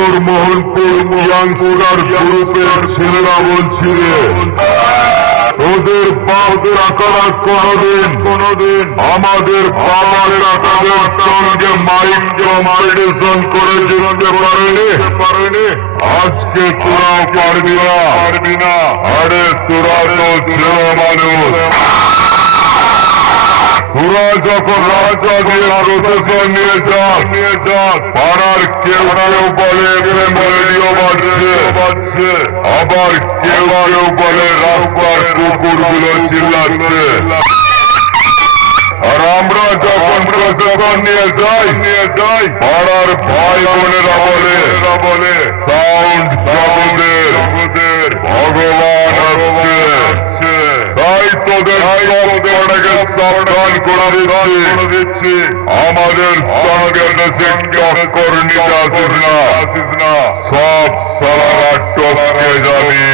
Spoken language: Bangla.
উত্তর মোহনপুর ইয়াংস্টার গ্রুপের ছেলেরা বলছি রে, ওদের বাপ কাকারা কোনদিন আমাদের বাবা কাকাদের সঙ্গে মাইক কম্পিটিশন করে জিততে পারেনি। আজকে তোরাও পারবি না। আরে তোরা তো ছেলে মানুষ, তোরা যখন রাজা দিয়ে প্রশাসন নিয়ে যাস, পাড়ার কেউ বলে প্রেম রেডিও বাজছে, আবার কেউ বলে রাস্তার কুকুরগুলো চিল্লাচ্ছে। আর আমরা যখন প্রশাসন নিয়ে যাই পাড়ার ভাই বোনেরা বলে সাউন্ড জগতের ভগবান আসছে। তাই তোদের সবটাকে সাবধান করে দিচ্ছি, আমাদের সঙ্গে টক্কর নিতে আসিস না, সব সারা টপকে যাবি।